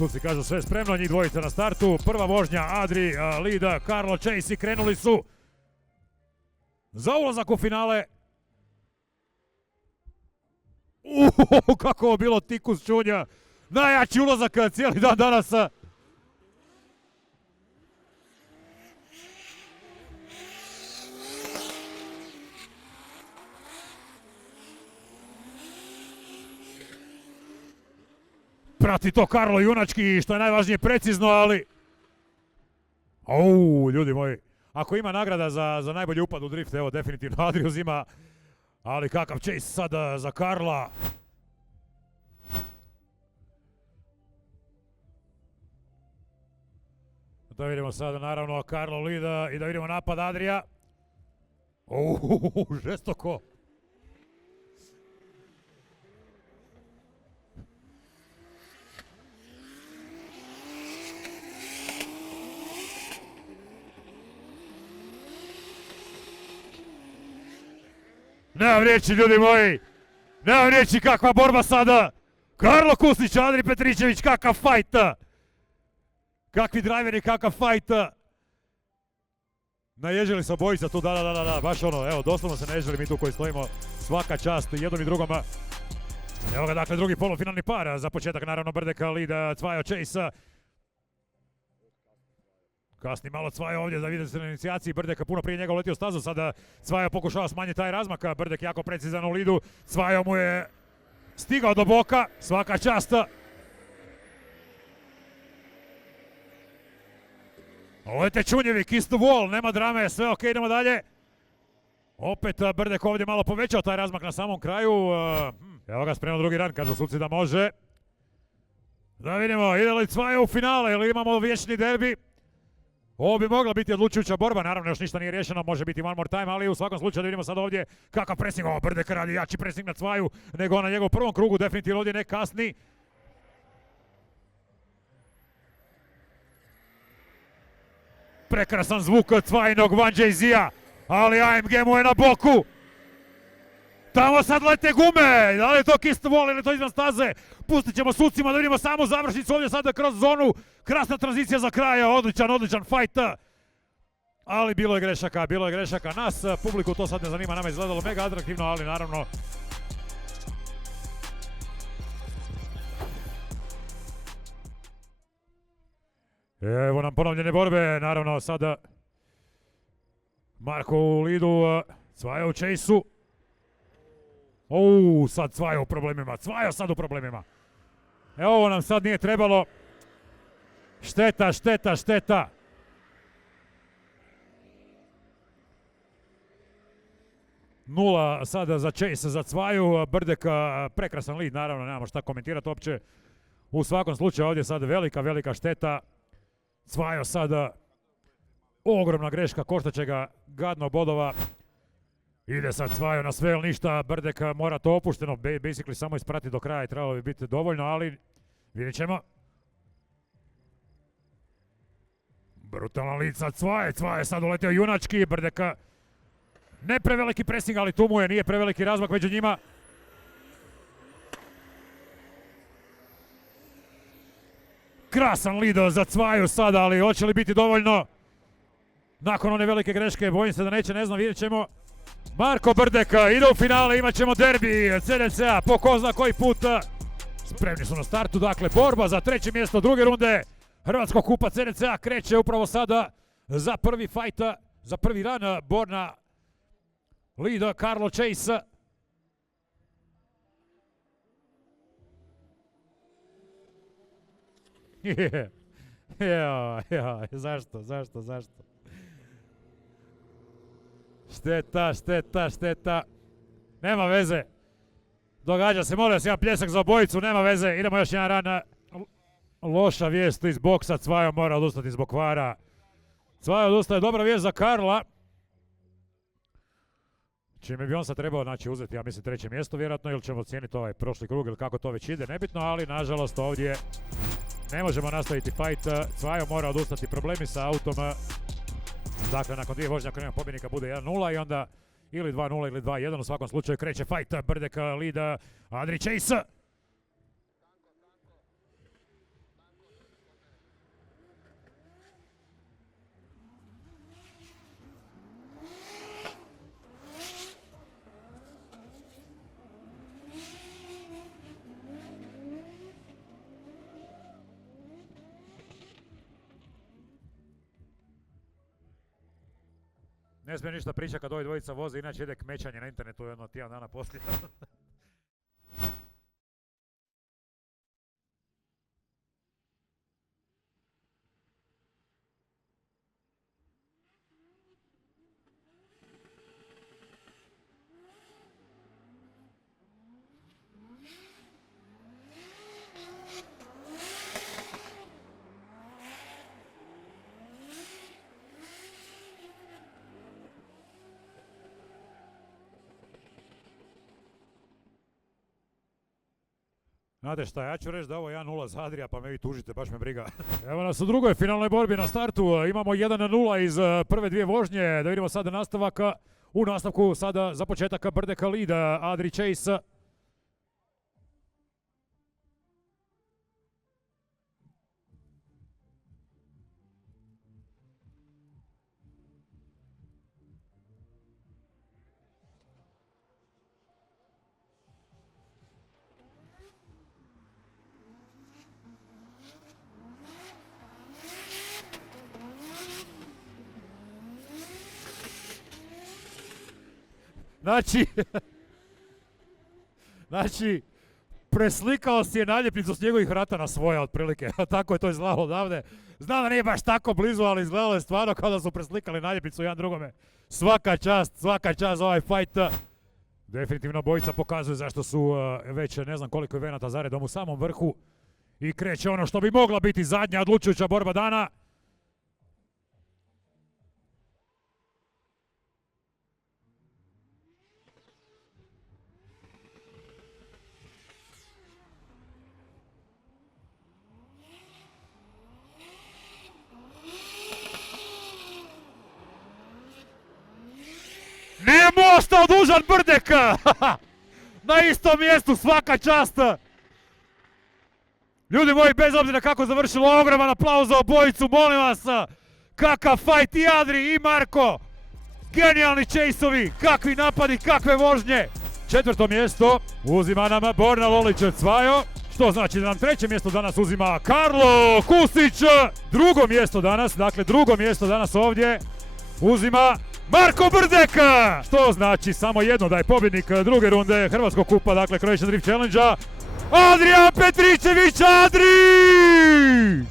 Suci kažu sve spremno, njih dvojica na startu. Prva vožnja, Adri, Lida, Carlo Chase i krenuli su za ulazak u finale. Kako ovo bilo tikus čunja. Najjači ulazak cijeli dan danas. Prati to Karlo junački, što je najvažnije precizno, ali... Ljudi moji. Ako ima nagrada za najbolji upad u drift, evo definitivno Adri uzima. Ali kakav chase sada za Karla. Da vidimo sada naravno Carlo Lida i da vidimo napad Adrija. Žestoko. Nemam riječi, ljudi moji. Nemam riječi, kakva borba sada. Karlo Kuslić, Adri Petričević, kakav fajt. Kakvi drajveri, kakav fajt. Naježili se obojica tu, da, baš ono, evo, doslovno se naježili mi tu koji stojimo. Svaka čast jednom i drugom. Evo ga, dakle, drugi polufinalni par. Za početak, naravno, Brdeka, Lida, Cvajo, Chase. Kasni malo Cvajo ovdje da vidi se na inicijaciji. Brdek puno prije njega uletio stazu. Sada Cvajo pokušava smanjiti taj razmak. Brdek jako precizan u Lidu. Cvajo mu je stigao do boka. Svaka čast. Lete čunjevi, kiss the wall. Nema drame, sve ok, idemo dalje. Opet Brdek ovdje malo povećao taj razmak na samom kraju. Evo ga, spremno drugi ran, kažu suci da može. Da vidimo, ide li Cvajo u finale ili imamo vječni derbi. Ovo bi mogla biti odlučujuća borba, naravno još ništa nije riješeno, može biti one more time, ali u svakom slučaju da vidimo sad ovdje kakav pressing. Brdek radi jači pressing na Cvaju nego na njegovom prvom krugu, definitivno ovdje ne kasni. Prekrasan zvuk Cvajinog One Jay-Z-a, ali AMG mu je na boku. Tamo sad lete gume, da li je to kiss the wall ili je to izvan staze. Pustit ćemo sucima da vidimo samu završnicu ovdje sada kroz zonu. Krasna tranzicija za kraj, odličan fight. Ali bilo je grešaka. Nas, publiku to sad ne zanima, nama je izgledalo mega atraktivno, ali naravno... Evo nam ponovljene borbe, naravno sada... Marko u Lidu, Cvajo u Chase-u. Sad Cvajo u problemima. Evo ovo nam sad nije trebalo. Šteta. Nula sada za Chase, za Cvaju. Brdek, prekrasan lead, naravno, nemamo šta komentirati uopće. U svakom slučaju ovdje sad velika šteta. Cvajo sada ogromna greška, koštat će ga gadno bodova. Ide sad Cvajo na sve ili ništa, Brdek mora to opušteno, basically samo isprati do kraja i trebalo bi biti dovoljno, ali vidjet ćemo. Brutalan lead sad Cvaje sad uletio junački, Brdek ne preveliki pressing, ali tu mu je, nije preveliki razmak među njima. Krasan lead za Cvaju sada, ali hoće li biti dovoljno? Nakon one velike greške, bojim se da neće, ne znam, vidjet ćemo. Marko Brdek ide u finale, imat ćemo derbi CDC-a po ko zna koji put. Spremni su na startu, dakle borba za treće mjesto druge runde Hrvatskog kupa CDC-a kreće upravo sada za prvi fight, za prvi run. Borna Lida, Carlo Chase. Zašto? Šteta. Nema veze. Događa se, molim vas, jedan pljesak za obojicu, nema veze. Idemo još jedan ran. Loša vijest iz boksa, Cvajo mora odustati zbog kvara. Cvajo odustaje, dobra vijest za Karla. Čime bi on sad trebao uzeti, ja mislim, treće mjesto vjerojatno, ili ćemo ocijeniti ovaj prošli krug ili kako to već ide, nebitno, ali nažalost ovdje ne možemo nastaviti fight. Cvajo mora odustati, problemi sa autom. Dakle, nakon dvije vožnje, ako nema pobjednika, bude 1-0 i onda ili 2-0 ili 2-1. U svakom slučaju kreće fight. Brdek, Lida, Adri Chase. Ne smije ništa pričati kad ovi dvojica voze, inače ide kmećanje na internetu jedno tjedan dana poslije. Znate šta, ja ću reći da je ovo 1-0 za Adrija, pa me vi tužite, baš me briga. Evo nas u drugoj finalnoj borbi na startu, imamo 1-0 iz prve dvije vožnje, da vidimo sada nastavak. U nastavku sada za početak Brdeka lead, Adri Chase. Znači, preslikao si je naljepnicu s njegovih vrata na svoje otprilike. Tako je to izgledalo odavde. Znam da nije baš tako blizu, ali izgledalo je stvarno kao da su preslikali naljepnicu jedan drugome. Svaka čast za ovaj fight. Definitivno bojica pokazuje zašto su već ne znam koliko evenata zaredom u samom vrhu. I kreće ono što bi mogla biti zadnja odlučujuća borba dana. Nije mu ostao dužan Brdek! Na istom mjestu, svaka čast! Ljudi moji, bez obzira kako završilo, ogroman aplauz za obojicu, molim vas! Kakav fight i Adri i Marko! Genijalni chaseovi, kakvi napadi, kakve vožnje! Četvrto mjesto uzima nam Borna Lolić Cvajo, što znači da nam treće mjesto danas uzima Karlo Kustić! Drugo mjesto danas ovdje uzima Marko Brdek! Što znači samo jedno, da je pobjednik druge runde Hrvatskog kupa, dakle Croatia Drift Challenge-a, Adrijan Petričević, Adri!